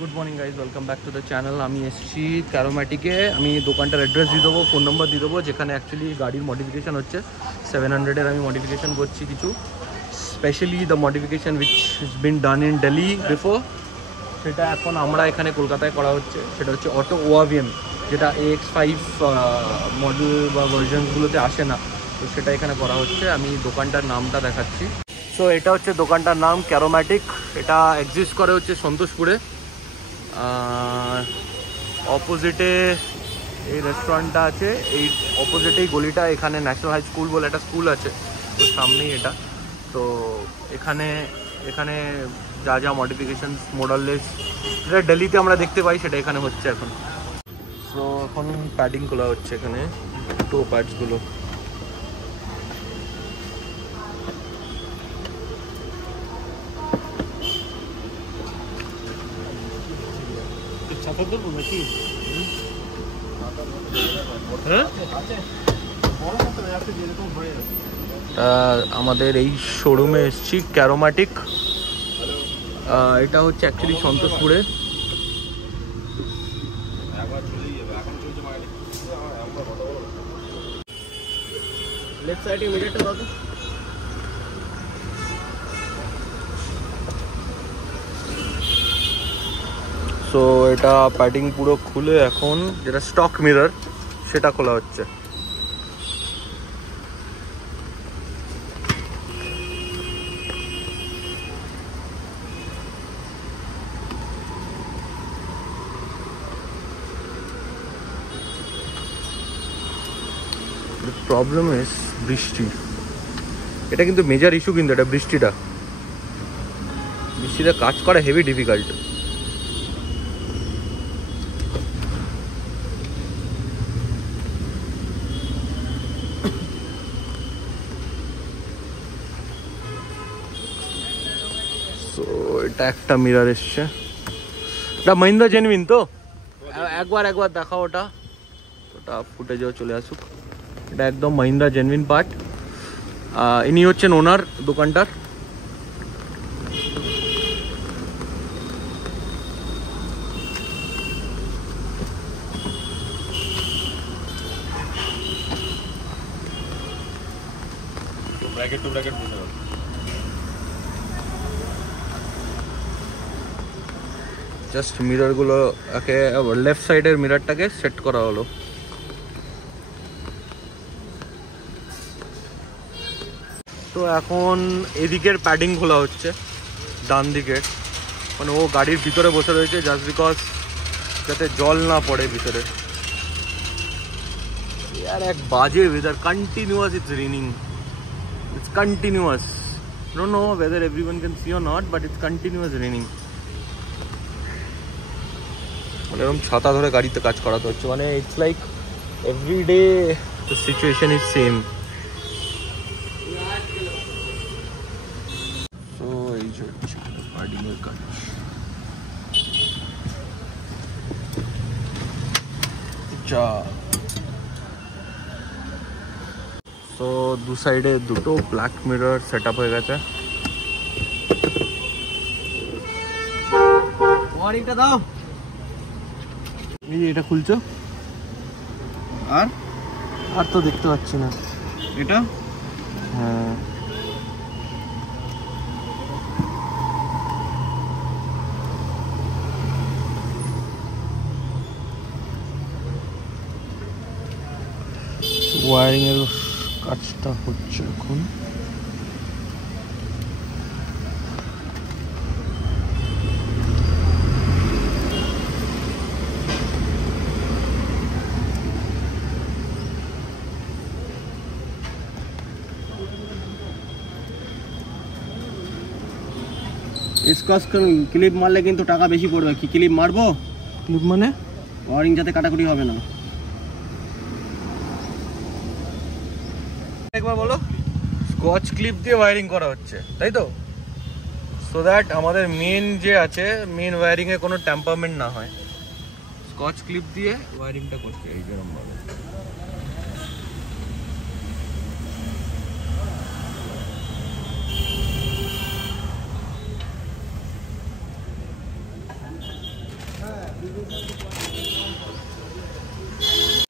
Good morning guys, welcome back to the channel. আমি এসেছি ক্যারোম্যাটিকে। আমি দোকানটার অ্যাড্রেস দিয়ে দেবো, ফোন নম্বর দিয়ে দেবো, যেখানে অ্যাকচুয়ালি গাড়ির মডিফিকেশান হচ্ছে। 700-এর আমি মডিফিকেশান করছি কিছু, specially the modification which is bin done in Delhi before. সেটা এখন আমরা এখানে কলকাতায় করা হচ্ছে। সেটা হচ্ছে অটো ওয়াভিএম, যেটা AX5 মডেল বা ভার্জনসগুলোতে আসে না, তো সেটা এখানে করা হচ্ছে। আমি দোকানটার নামটা দেখাচ্ছি। সো এটা হচ্ছে দোকানটার নাম ক্যারোম্যাটিক। এটা এক্সিস্ট করে হচ্ছে সন্তোষপুরে। অপোজিটে এই রেস্টুরেন্টটা আছে, এই অপোজিটেই গলিটা। এখানে ন্যাশনাল হাই স্কুল বলে একটা স্কুল আছে, তো সামনেই এটা। তো এখানে এখানে যা যা মডিফিকেশান মডেললেস যেটা দিল্লিতে আমরা দেখতে পাই, সেটা এখানে হচ্ছে এখন। সো এখন প্যাডিং খোলা হচ্ছে এখানে, টো প্যাডসগুলো। আমাদের এই শোরুমে এসছি ক্যারোম্যাটিক। এটা হচ্ছে অ্যাকচুয়ালি সন্তোষপুরে। লেফট সাইডে মিটারটা দাও। সো এটা প্যাডিং পুরো খুলে এখন যেটা স্টক মিরর সেটা খোলা হচ্ছে। প্রবলেম ইজ বৃষ্টি। এটা কিন্তু মেজর ইস্যু, কিন্তু এটা বৃষ্টিটা কাজ করা হেভি ডিফিকাল্ট। সো এটা একটা মিরর এসছে। এটা মহিন্দ্রা জেনুইন তো? একবার দেখাও ওটা ফুটেজেও চলে আসুক। এটা একদম মহিন্দ্রা জেনুইন পার্ট। ইনি হচ্ছেন ওনার দোকানটার। জাস্ট মিররগুলো লেফট সাইডের মিররটাকে সেট করা হলো। তো এখন এদিকের প্যাডিং খোলা হচ্ছে, ডান দিকের। মানে ও গাড়ির ভিতরে বসে রয়েছে জাস্ট বিকজ যাতে জল না পড়ে ভিতরে। यार एक बाजे weather, continuous it's raining, it's continuous. Don't know whether everyone can see or not, but it's continuous raining. মানে এরকম ছাতা ধরে গাড়িতে কাজ করাতে হচ্ছে। মানে it's like every day the situation is same. So এই যে প্যাডিং এর কাজ। সো দু সাইডে দুটো ব্ল্যাক মিরর সেট আপ হয়ে গেছে। ওয়ারিংটা দাও। এই এটা খুলছো, আর তো দেখতে পাচ্ছি না এটা। হ্যাঁ, ওয়ারিং এর কাজটা হচ্ছে এখন। স্কচ ক্লিপ মারলে কিন্তু টাকা বেশি পড়বে। কি ক্লিপ মারবো? ক্লিপ মানে ওয়ারিং যাতে কাটাকুটি হবে না। একবার বলো। স্কচ ক্লিপ দিয়ে ওয়্যারিং করা হচ্ছে, তাই তো? সো দ্যাট আমাদের মেন যে আছে, মেন ওয়্যারিংয়ে কোনো ট্যাম্পারমেন্ট না হয়। স্কচ ক্লিপ দিয়ে ওয়্যারিংটা করছে এই যেরকম ভাবে।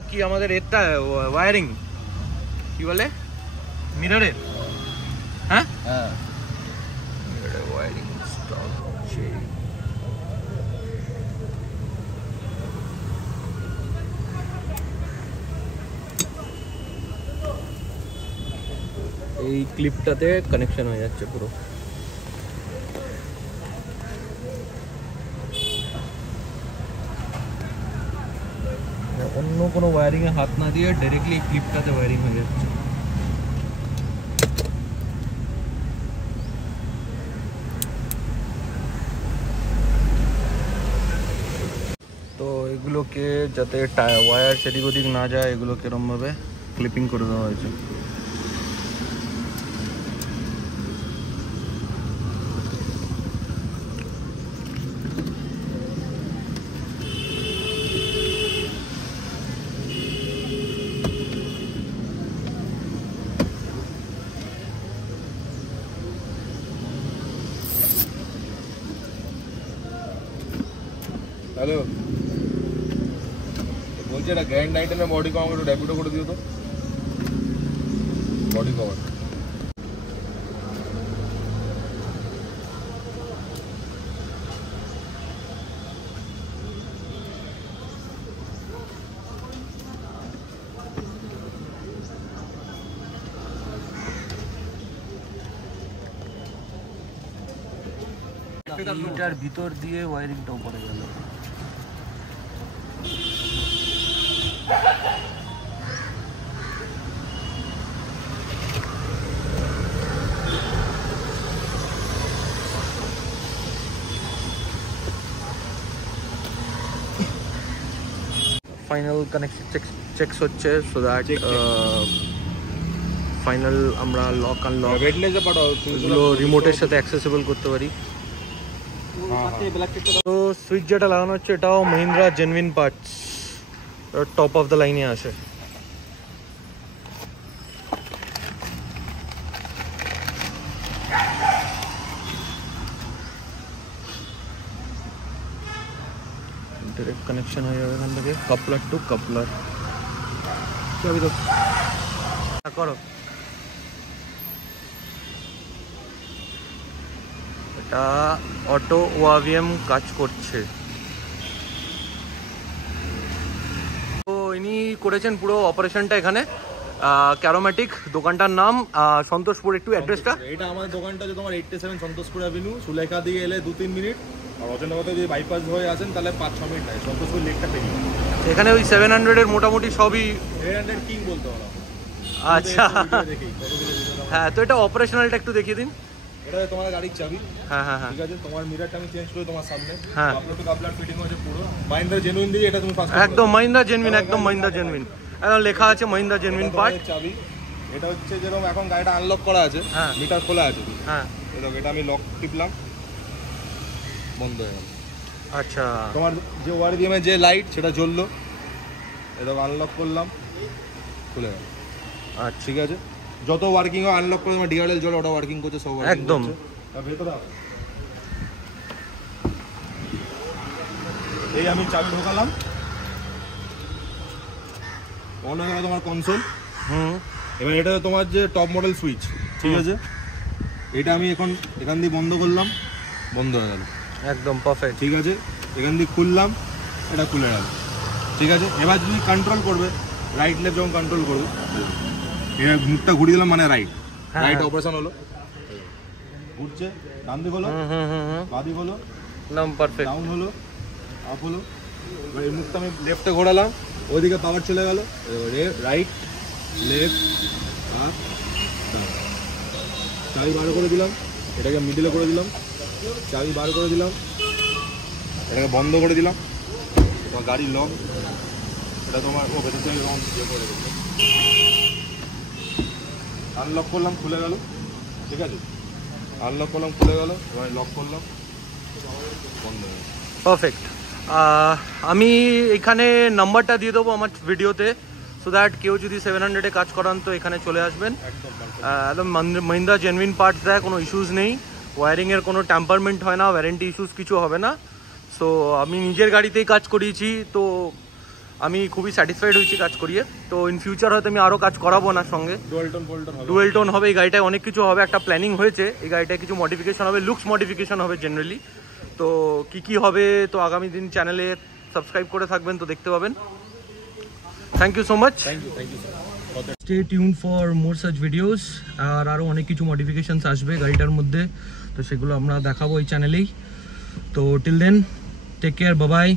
কি আমাদের এটা ওয়্যারিং কি বলে মিররের, হ্যাঁ হ্যাঁ মিররের ওয়্যারিং স্টক হচ্ছে। এই ক্লিপটাতে কানেকশন হয়ে যাচ্ছে পুরো। অন্য কোনো ওয়্যারিংয়ে হাত না দিয়ে ডাইরেক্টলি এই ক্লিপটাতে ওয়্যারিং হয়ে যাচ্ছে। তো এগুলোকে যাতে ওয়্যার সেদিক ওদিক না যায় এগুলোকে এরমভাবে ক্লিপিং করে দেওয়া হয়েছে। হ্যালো, বলছি এটা গ্র্যান্ড আইটেমের বডি কভার একটু ডেবিউটো করে দিও তো। বডি কভার এটার ভিতর দিয়ে ওয়্যারিংটাও পড়ে গেল। ফাইনাল কানেকশন চেকস হচ্ছে সো দ্যাট ফাইনাল আমরা লক আনলক ওয়েটনেসে পাঠাও এগুলো রিমোটের সাথে অ্যাক্সেসিবল করতে পারি। তো সুইচ যেটা লাগানো হচ্ছে এটাও Mahindra genuine parts, top of the লাইনে আসে। ডাইরেক্ট কানেকশন হয়ে যাবে এখান থেকে কাপলার টু কাপলার। চাবি তো করো। এটা অটো ওয়াভিএম কাজ করছে। তো ইনি করেছেন পুরো অপারেশনটা এখানে। ক্যারোম্যাটিক দোকানটার নাম, সন্তোষপুর একটু অ্যাড্রেসটা। এটা আমাদের দোকানটা যে তোমার 87 সন্তোষপুর অ্যাভিনিউ, সুলেখা দিয়ে এলে 2-3 মিনিট, আর অজন্তাতে যদি বাইপাস হয়ে আসেন তাহলে 5-6 মিনিট লাগে, সন্তোষপুর লেকটা পেরিয়ে। এখানে ওই 700 এর মোটামুটি সবই 800 কিং বলতে পারো। আচ্ছা দেখি কতগুলো ভিডিও। হ্যাঁ, তো এটা অপারেশনালটা একটু দেখিয়ে দিন। এটা তোমার গাড়ির চাবি, হ্যাঁ হ্যাঁ হ্যাঁ ঠিক আছে। তোমার মিররটা আমি চেঞ্জ করে তোমার সামনে, হ্যাঁ। কাপলার টু কাপলার ফিটিং হচ্ছে পুরো মাহিন্দ্রা জেনুইন দিয়ে। এটা তুমি ফার্স্ট একদম মহিন্দ্রা জেনুইন, একদম মহিন্দ্রা জেনুইন, একদম লেখা আছে মহিন্দ্রা জেনুইন পার্ট। চাবি এটা হচ্ছে যেরকম এখন গাড়িটা আনলক করা আছে, হ্যাঁ। মিটার খোলা আছে, হ্যাঁ দেখো এটা আমি লক টিপলাম, বন্ধ হয়ে গেল। আচ্ছা, তোমার যে ওয়ারডিএমে যে লাইট সেটা জ্বললো, এটা আনলক করলাম, খুলে গেল। আচ্ছা ঠিক আছে, যত ওয়ার্কিং হয় আনলক করে তোমার ডিআরএল জ্বলে, ওটা ওয়ার্কিং করছে, সব working একদম। করছে। আর ভেতরে আসো। এই আমি চাবি ঢোকালাম, অন হয়ে গেল তোমার কনসোল। হুম এবার এটা তোমার যে টপ মডেল সুইচ, ঠিক আছে। এটা আমি এখন এখান দিয়ে বন্ধ করলাম, বন্ধ হয়ে গেল, একদম পারফেক্ট। ঠিক আছে। এখান দিয়ে খুললাম, এটা খুলে গেল, ঠিক আছে। এবার যদি কন্ট্রোল করবে, রাইট লেফট যখন কন্ট্রোল করবে, এবার মুখটা ঘুরিয়ে দিলাম, মানে রাইট রাইট অপারেশন হলো, ঘুরছে। ডান দিক হলো, বাঁ দিক হলো, একদম পারফেক্ট। ডাউন হলো, আপ হলো। এবার এই মুখটা আমি লেফটে ঘোরালাম, ওইদিকে পাওয়ার চলে গেল, রাইট লেফট আপ ডাউন। চাবি বার করে দিলাম, এটাকে মিডিলে করে দিলাম, চাবি বার করে দিলাম, এটাকে বন্ধ করে দিলাম। তোমার গাড়ি লক, এটা তোমার ও ভেতর থেকে ইয়ে করে দিলাম, আনলক করলাম, খুলে গেল, ঠিক আছে। আনলক করলাম, খুলে গেল, এবার লক করলাম, বন্ধ হয়ে গেল। পারফেক্ট। আমি এখানে নাম্বারটা দিয়ে দেবো আমার ভিডিওতে, সো দ্যাট কেউ যদি 700-এ কাজ করান তো এখানে চলে আসবেন। একদম মহিন্দ্রা জেনুইন পার্টস দেয়, কোনো ইস্যুস নেই, ওয়্যারিংয়ের কোনো ট্যাম্পারমেন্ট হয় না, ওয়ারেন্টি ইস্যুস কিছু হবে না। সো আমি নিজের গাড়িতেই কাজ করিয়েছি, তো আমি খুবই স্যাটিসফাইড হয়েছি কাজ করিয়ে। তো ইন ফিউচার হয়তো আমি আরও কাজ করাবো ওনার সঙ্গে। ডুয়েল টোন হবে এই গাড়িটায়, অনেক কিছু হবে, একটা প্ল্যানিং হয়েছে এই গাড়িটায়, কিছু মডিফিকেশন হবে, লুকস মডিফিকেশন হবে জেনারেলি। তো কি হবে তো আগামী দিন চ্যানেলে সাবস্ক্রাইব করে থাকবেন, তো দেখতে পাবেন। Thank you so much, stay tune for more such videos. আর আরও অনেক কিছু মডিফিকেশনস আসবে গাড়িটার মধ্যে, তো সেগুলো আমরা দেখাবো এই চ্যানেলেই। তো till then take care, bye by.